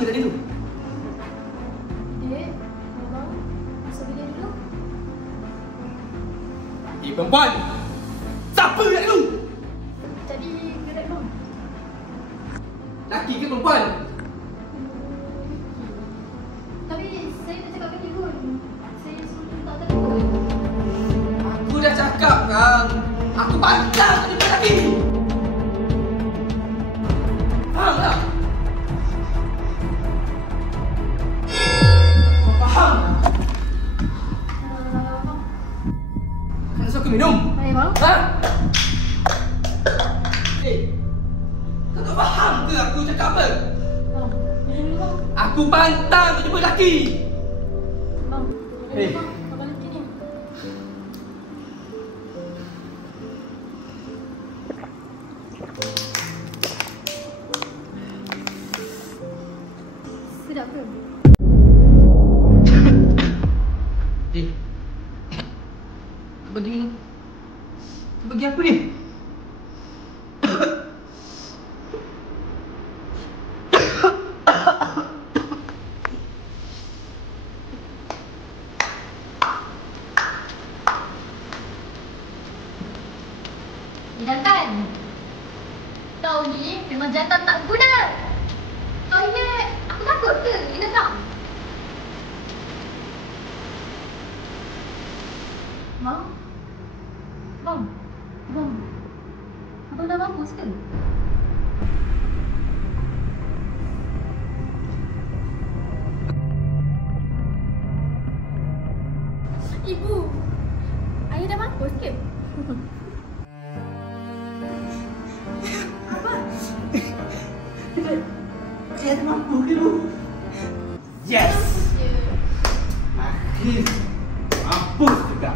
Siapa tadi tu? Dek, abang, masuk bilik dulu. Perempuan! Siapa tadi tu? Tadi gerak bang. Laki ke perempuan? Tapi saya dah cakap tadi pun. Saya suruh tak takut. Aku dah cakap kan. Aku pantang tadi bukan laki. Faham tak? Kau faham? Bang. Kena suruh aku minum? Hai bang. Ha? Kau tak faham ke aku cakap apa? Bang, minum dulu bang. Aku pantang tadi bukan laki. Bang, Hey. bang, abang lelaki ni. Sedap ke? Bagi apa ni? Jantan. Kau ni memang jantan tak guna. Toilet, aku takut ke? Ini tak? Bang? Bang? Bang? Abang dah mampus ke? Ibu, ayah dah mampus ke? Saya dah mampu ke lu? Yes! Ya. Akhir mampus juga.